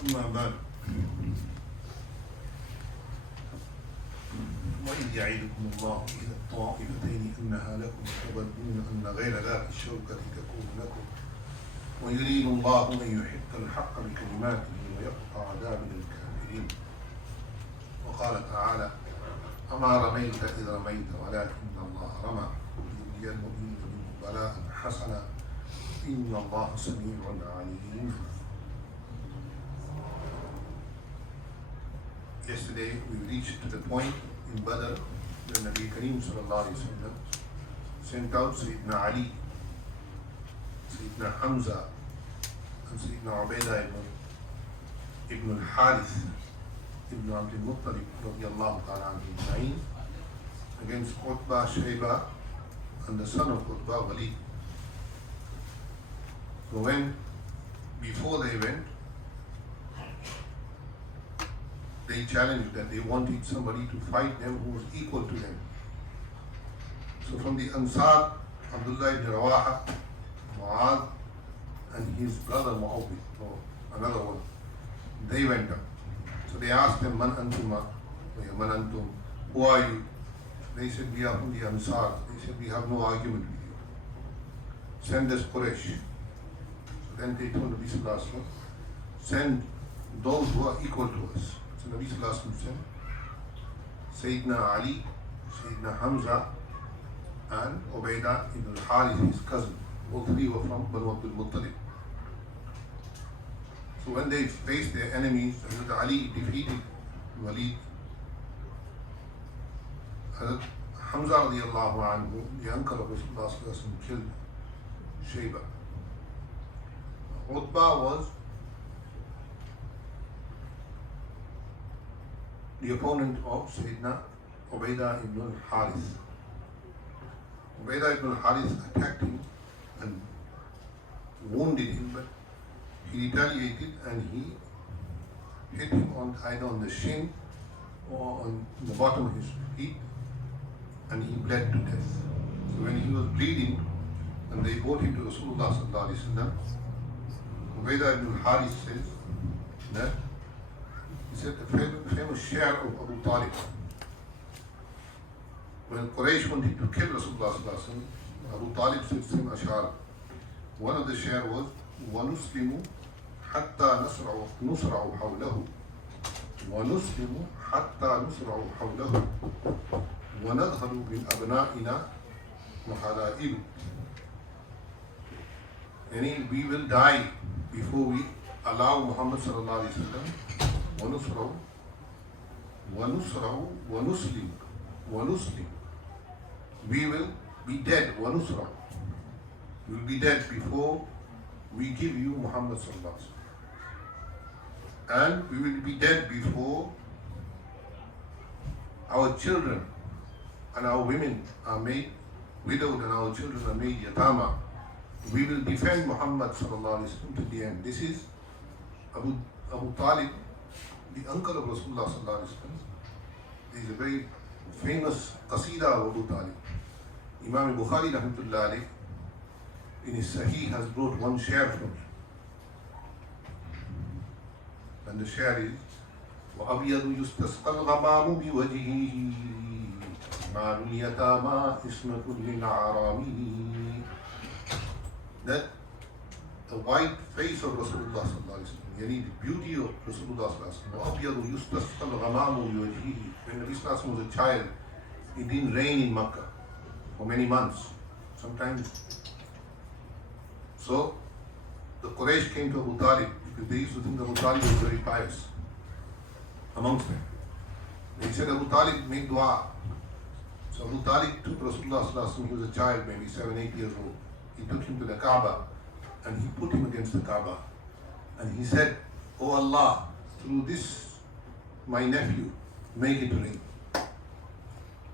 أما بعد وإذ يعدكم الله إلى الطائفتين أنها لكم تودون أن غير ذات الشوكة تكون لكم ويريد الله أن يحق الحق بكلماته ويقطع دابر الكافرين. وقال تعالى: أما رميت إذ رميت ولكن الله رمى ليبلي المؤمنين منه بلاء حسنا إن الله سميع عليم. Yesterday we reached to the point in Badr when Nabi Kareem sallallahu alayhi wa sallam sent out Sayyidina Ali, Sayyidina Hamza and Sayyidina Ubaidah ibn al-Harith ibn Abdul Muttalib radiyallahu ta'ala anhu against Qutbah, Shayba and the son of Qutbah, Walid. So before they went, they challenged that they wanted somebody to fight them who was equal to them. So from the Ansar, Abdullah ibn Rawaha, Mu'adh, and his brother Mu'awwid, or another one, they went up. So they asked them, Man antuma, Man antum, who are you? They said, we are from the Ansar. They said, we have no argument with you. Send us Quraysh. So then they told Nabi Sallallahu Alaihi Wasallam, send those who are equal to us. So Nabi Sallallahu Alaihi Wasallam sent Sayyidina Ali, Sayyidina Hamza, and Ubaidah ibn al-Harith, his cousin. All three were from Banu Abdul Muttalib. So when they faced their enemies, Hazrat Ali defeated Walid. Hazrat Hamza radiallahu anhu, the uncle of Rasulullah sallallahu alaihi wasallam, killed Shayba. Utbah was the opponent of Sayyidina Ubaidah ibn al-Harith. Ubaidah ibn al-Harith attacked him and wounded him, but he retaliated and he hit him either on the shin or on the bottom of his feet, and he bled to death. So when he was bleeding and they brought him to Rasulullah sallallahu alaihi wasallam, Ubaidah ibn al-Harith says that he said the famous share of Abu Talib. When Quraysh wanted to kill Rasulullah sallallahu alaihi wasallam, Abu Talib said some ashar. One of the share was وَنُسْلِمُ حَتَّى نُسْرَعُ حَوْلَهُ وَنُسْلِمُ حَتَّى نُسْرَعُ حَوْلَهُ وَنَظْهَرُ مِنْ أَبْنَائِنَا وَحَلَائِلُ. Yani we will die before we allow Muhammad sallallahu alaihi wasallam وَنُسْلِمُ. We will be dead. وَنُسْرَعُ. We will be dead before we give you Muhammad sallallahu alaihi wasallam. And we will be dead before our children and our women are made widowed and our children are made yatama. We will defend Muhammad sallallahu alaihi wasallam to the end. This is Abu Talib, the uncle of Rasulullah sallallahu alaihi wasallam. There is a very famous qasida of Abu Talib. Imam Bukhari rahmatullah alayh in his Sahih has brought one share from him. And the share is وَأَبْيَضُ يُسْتَسْقَى الْغَمَامُ بِوَجْهِهِ مَالُ الْيَتَامَى إِسْمَةٌ لِلْعَرَامِهِ. That the white face of Rasulullah sallallahu alaihi wasallam, yani the beauty of Rasulullah sallallahu alaihi wasallam. وَأَبْيَضُ يُسْتَسْقَى الْغَمَامُ بِوَجْهِهِ. When Nabi sallallahu alaihi wasallam was a child, it didn't rain in Makkah for many months, sometimes. So the Quraysh came to Abu Talib because they used to think Abu Talib was very pious amongst them. They said, Abu Talib, make dua. So Abu Talib took Rasulullah sallallahu alaihi wasallam, he was a child, maybe 7-8 years old. He took him to the Kaaba and he put him against the Kaaba. And he said, Oh Allah, through this, my nephew, make it rain.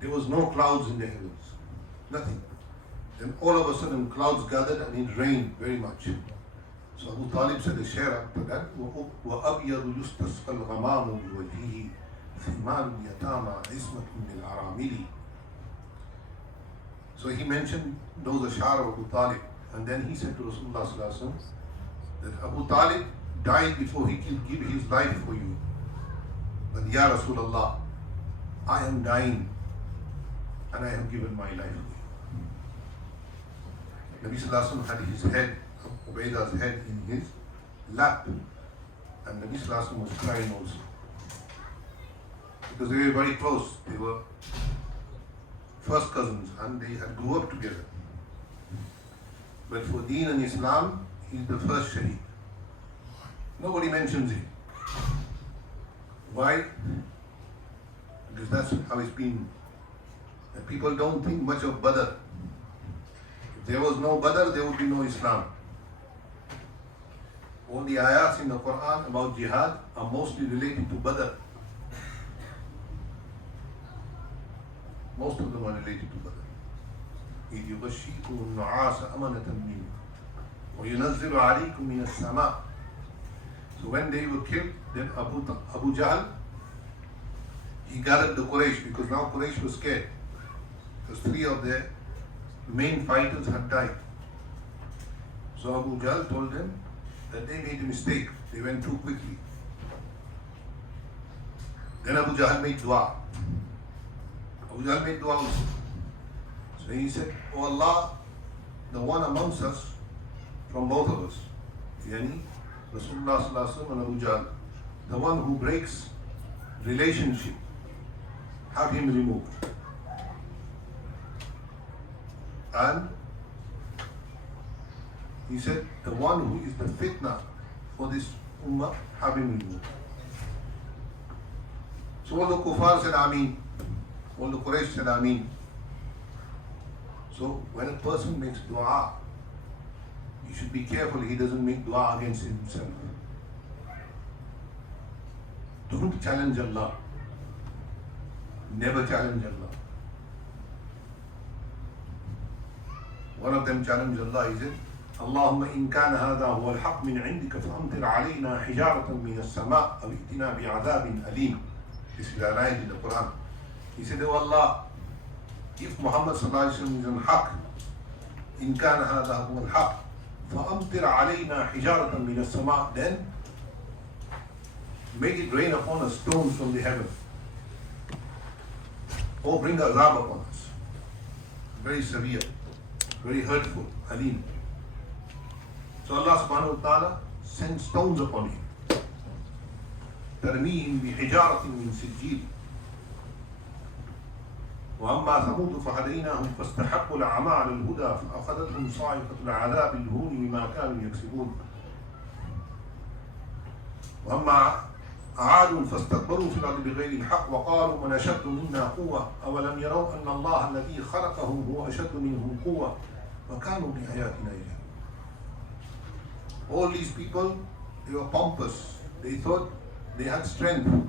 There was no clouds in the heavens, nothing. Then all of a sudden clouds gathered and it rained very much. So Abu Talib said a share after that, وَأَبْيَضُ يُسْتَسْقَى الْغَمَامُ بِوَجْهِهِ ثِمَارُ الْيَتَامَى عِصْمَةٌ مِّنْ. So he mentioned those ashar of Abu Talib, and then he said to Rasulullah sallallahu alaihi wasallam that Abu Talib died before he can give his life for you. But Ya Rasulullah, I am dying and I have given my life for you. Nabi Sallallahu Alaihi Wasallam had his head, Ubaida's head in his lap, and Nabi Sallallahu Alaihi Wasallam was crying also. Because they were very close, they were first cousins and they had grew up together. But for Deen and Islam, he's the first Shaheed. Nobody mentions him. Why? Because that's how it's been. And people don't think much of Badr. If there was no Badr, there would be no Islam. All the ayats in the Quran about jihad are mostly related to Badr. Most of them are related to Badr. إِذْ يُغَشِّيكُمُ النُّعَاسَ أَمَنَةً مِّنْهُ وَيُنَزِّلُ عَلَيْكُم مِّنَ السَّمَاءِ. So when they were killed, then Abu Jahl, he gathered the Quraysh, because now Quraysh was scared. Because 3 of their main fighters had died. So Abu Jahl told them that they made a mistake. They went too quickly. Then Abu Jahl made dua. Abu Jahl made dua also. So he said, "Oh Allah, the one amongst us, from both of us, Yani Rasulullah Sallallahu Alaihi Wasallam and Abu Jahl, the one who breaks relationship, have him removed. And he said, the one who is the fitna for this ummah, have him removed." So all the kuffar said Ameen. All the Quraysh said Ameen. So when a person makes dua, he should be careful he doesn't make dua against himself. Don't challenge Allah. Never challenge Allah. One of them challenged Allah, he said, "Allahumma in kana hadha huwa al-haq min indika fa'amtir alayna hijaratan min as-sama' aw itina bi'adhabin alim." This is a line in the Quran. He said, "Oh Allah, if Muhammad Sallallahu Alaihi Wasallam is on haq, in kana hadha huwa al-haq, fa'amtir alayna hijaratan min as-sama', then make it rain upon us stones from the heaven. Or bring azab upon us." Very severe, very hurtful, alim. So Allah subhanahu wa ta'ala sent stones upon him. ترميهم بحجارة من سجيل. وأما ثمود فهديناهم فاستحقوا الأعمى على الهدى فأخذتهم صاعقة العذاب الهون بما كانوا يكسبون. وأما عاد فاستكبروا في الأرض بغير الحق وقالوا من أشد منا قوة أولم يروا أن الله الذي خلقهم هو أشد منهم قوة وكانوا بآياتنا يجحدون. All these people, they were pompous. They thought they had strength.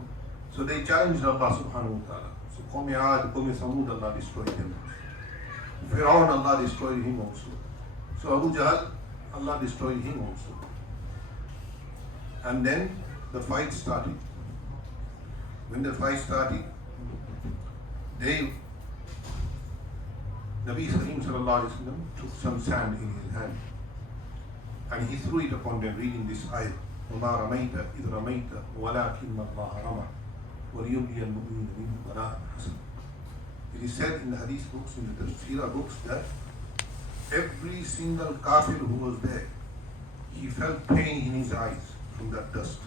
So they challenged Allah subhanahu wa ta'ala. So Qawmi Aad, Qawmi Thamud, Allah destroyed them. Fir'aun, Allah destroyed him also. So Abu Jahl, Allah destroyed him also. And then the fight started. When the fight started, Nabi Sallallahu Alaihi Wasallam took some sand in his hand and he threw it upon them, reading this ayah, وَمَا رَمَيْتَ إِذْ رَمَيْتَ وَلَكِنَّ اللَّهَ رَمَى وَلِيُبْلِيَ الْمُؤْمِنِينَ مِنْهُ بَلَاءً حَسَنًا. It is said in the hadith books, in the tafsir books, that every single kafir who was there, he felt pain in his eyes from that dust.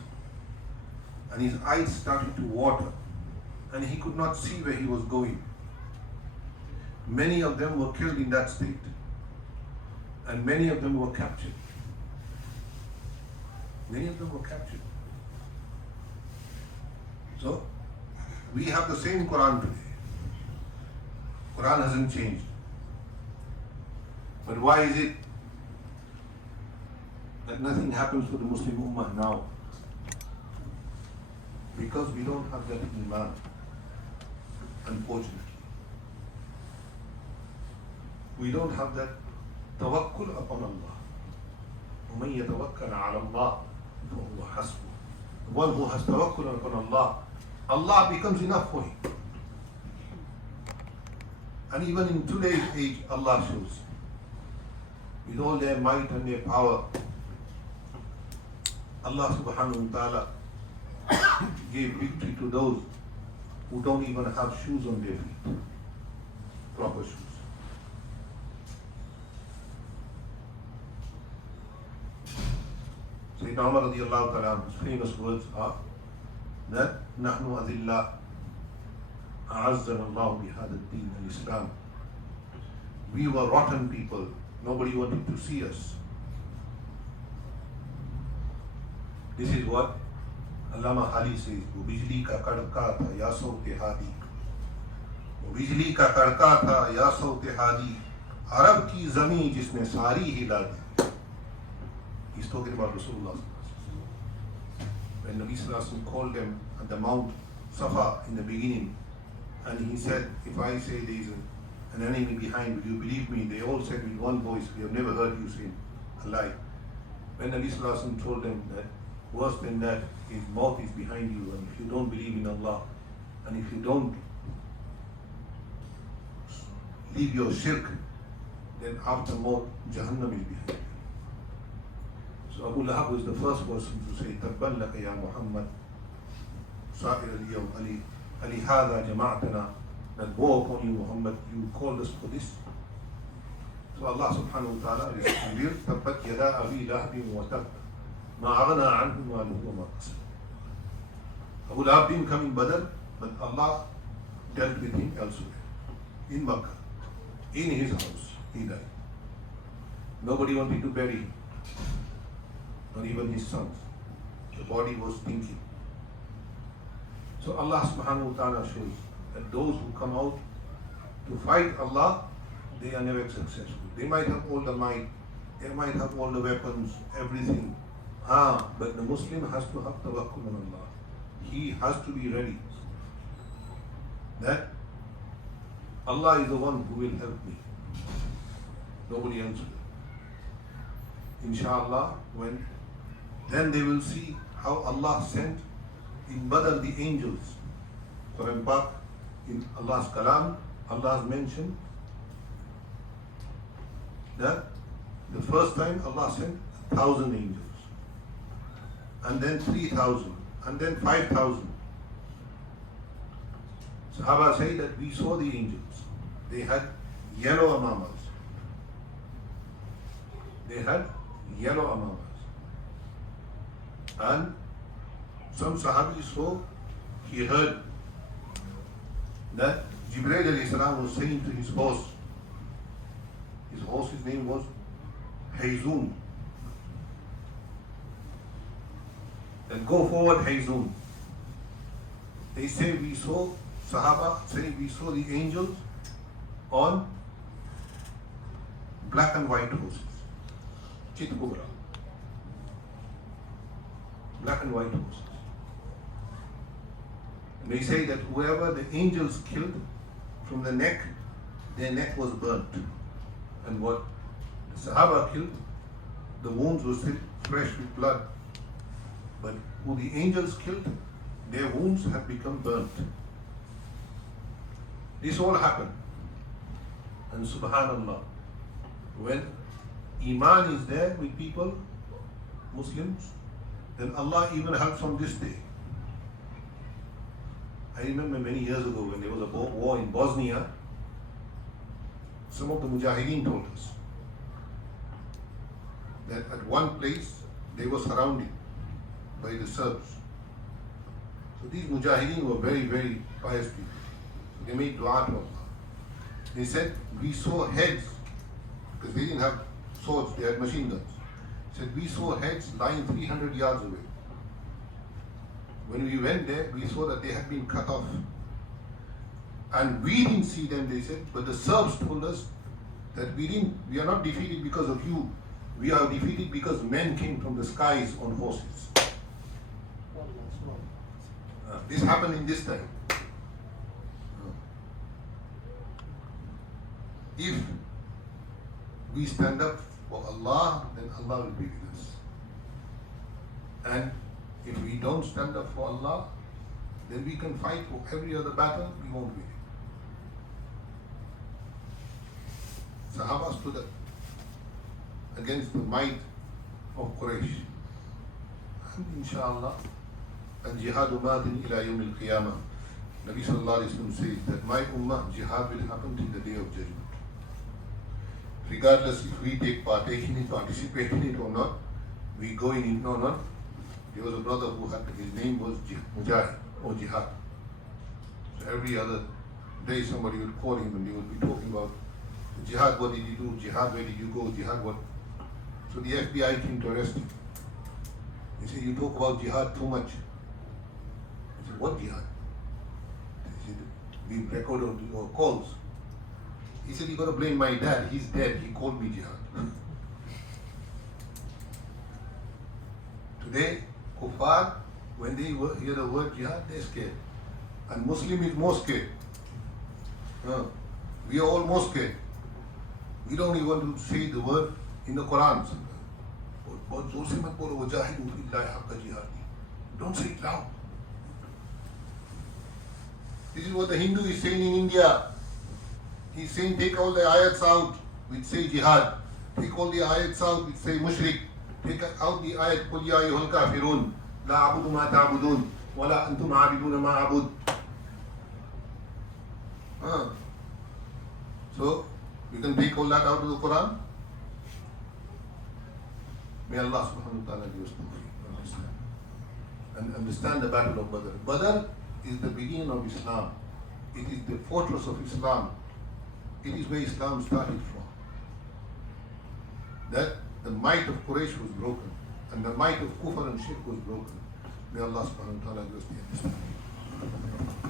And his eyes started to water and he could not see where he was going. Many of them were killed in that state and many of them were captured. Many of them were captured. So, we have the same Quran today. Quran hasn't changed. But why is it that nothing happens for the Muslim Ummah now? Because we don't have that Iman, unfortunately. We don't have that tawakkul upon Allah. وَمَن يَتَوَكَّلَ عَلَى اللَّهِ فَهُوَ حَسْبُهُ. The one who has tawakkul upon Allah, Allah becomes enough for him. And even in today's age, Allah shows, with all their might and their power, Allah subhanahu wa ta'ala gave victory to those who don't even have shoes on their feet, proper shoes. Sayyidina Umar radiallahu ta'ala, his famous words are that نحن أذلة أعزنا الله بهذا الدين الإسلام. We were rotten people. Nobody wanted to see us. This is what Allama Khaleel says. वो बिजली का कड़का था या saute Hadi. वो बिजली का कड़का था या सौते हादी. अरब की ज़मीं जिसने सारी हिला दी. He's talking about Rasulullah. When Nabi Sallallahu Alaihi Wasallam called them at the Mount Safa in the beginning, and he said, if I say there is an enemy behind, will you believe me? They all said with one voice, we have never heard you say a lie. When Nabi Sallallahu Alaihi Wasallam told them that worse than that, his mouth is behind you, and if you don't believe in Allah, and if you don't leave your shirk, then after maut, Jahannam is behind you. So Abu Lahab was the first person to say, Tabban laka ya Muhammad, Sa'ir al-yawm ali hadha jama'atana, that woe upon you Muhammad, you called us for this. So Allah subhanahu wa ta'ala is revealed, Tabbat yada abi lahabin wa tab, ma aghna anhu maluhu wa ma kasab. Abu Lahab didn't come in Badr, but Allah dealt with him elsewhere, in Makkah, in his house, he died. Nobody wanted to bury him. Not even his sons. The body was stinking. So Allah subhanahu wa ta'ala shows that those who come out to fight Allah, they are never successful. They might have all the might, they might have all the weapons, everything. But the Muslim has to have tawakkul on Allah. He has to be ready. That Allah is the one who will help me. Nobody else will. Inshallah, then they will see how Allah sent in Badr the angels. For back in Allah's Kalam, Allah has mentioned that the first time Allah sent 1,000 angels, and then 3,000, and then 5,000. Sahaba say that we saw the angels. They had yellow amamas. They had yellow amamas. And some Sahabis saw, he heard that Jibreel alayhi salam was saying to his horse's name was Hayzoon, and go forward Hayzoon. They say we saw, Sahaba say we saw the angels on black and white horses, Chit Kubra. Black and white horses. And they say that whoever the angels killed from the neck, their neck was burnt. And what the Sahaba killed, the wounds were still fresh with blood. But who the angels killed, their wounds have become burnt. This all happened. And subhanallah, when Iman is there with people, Muslims, then Allah even helps on this day. I remember many years ago when there was a war in Bosnia, some of the Mujahideen told us that at one place they were surrounded by the Serbs. So these Mujahideen were very, very pious people. So they made dua to Allah. They said, we saw heads, because they didn't have swords, they had machine guns. Said we saw heads lying 300 yards away. When we went there, we saw that they had been cut off. And we didn't see them, they said, but the Serbs told us that we are not defeated because of you. We are defeated because men came from the skies on horses. This happened in this time. If we stand up for Allah, then Allah will be with us. And if we don't stand up for Allah, then we can fight for every other battle, we won't win. Sahaba stood up against the might of Quraysh. and inshallah, and jihadu madin ila yawm al-qiyamah. Nabi sallallahu alayhi wa sallam says that my ummah, jihad will happen till the day of judgment. Regardless if we take partake in it, participate in it or not, we go in it or not. There was a brother who had, his name was Mujahid or Jihad. So every other day somebody would call him and they would be talking about Jihad, what did you do? Jihad, where did you go? Jihad, what? So the FBI came to arrest him. He said, you talk about Jihad too much. He said, what Jihad? He said, we recorded your calls. He said, you got to blame my dad. He's dead. He called me Jihad. Today, kuffar, when they hear the word Jihad, they're scared. And Muslim is more scared. We are all more scared. We don't even want to say the word in the Quran. Don't say it loud. This is what the Hindu is saying in India. He's saying take all the ayats out which say jihad. Take all the ayats out which say mushrik. Take out the ayat قُلْ يَا أَيُّهَا الْكَافِرُونَ لَا أَعْبُدُ مَا تَعْبُدُونَ وَلَا أَنْتُمْ عَابِدُونَ مَا أَعْبُدُ. So, we can take all that out of the Quran. May Allah subhanahu wa ta'ala give us the and understand the battle of Badr. Badr is the beginning of Islam. It is the fortress of Islam. It is where Islam started from. That the might of Quraysh was broken and the might of Kufr and Shirk was broken. May Allah subhanahu wa ta'ala give us the understanding.